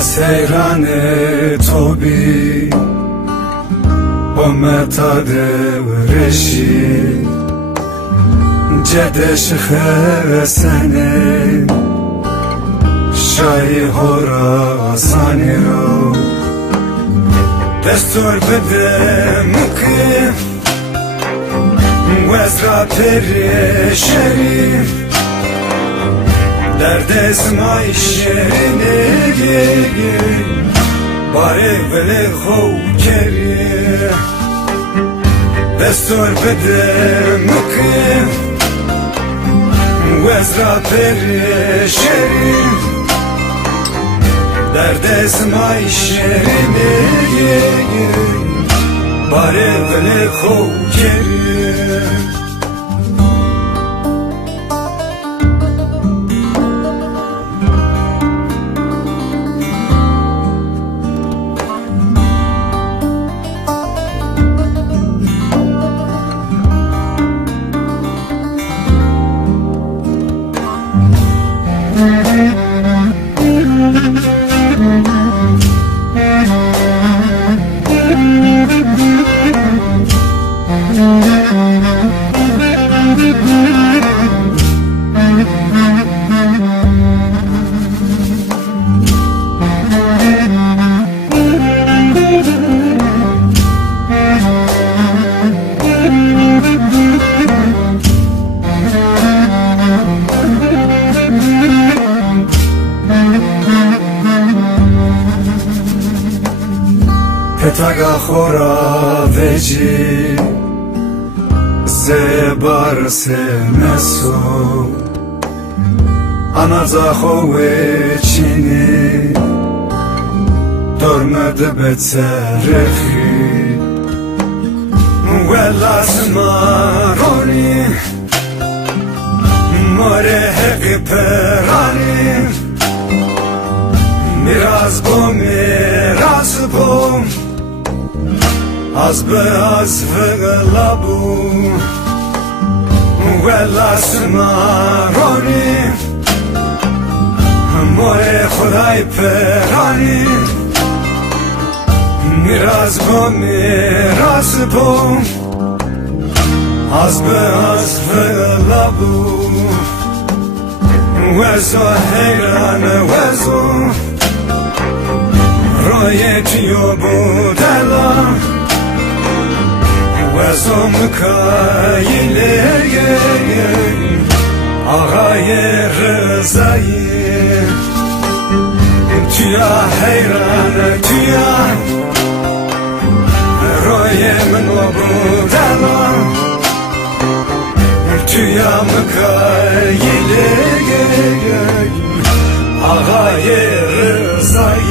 سیران تو بی با متاده ورشی جدش خسنه شایی خراسانی رو دستور بده مکه وزرا پری شریف در دستمای شیرینه باره بله خوب کری دستور بده مکه وزرا پری شریف در دستمای شیرینه باره بله خوب کری پتاگا خورا وجی زبار سمسو انازا خوی چینی درمد بترخی ولاس مارونی ماره حقی پرانی میراز بوم میراز بوم از به از غلابو ولاس مارونی ماره خدای پرانی میراز بوم میراز بوم از به از غلابو وزو حیران وزو روی تیو بودلا وزو مکایله آقای رضایی تیا حیران تیا روی منو بودلا تیا مکایله آقای رضایی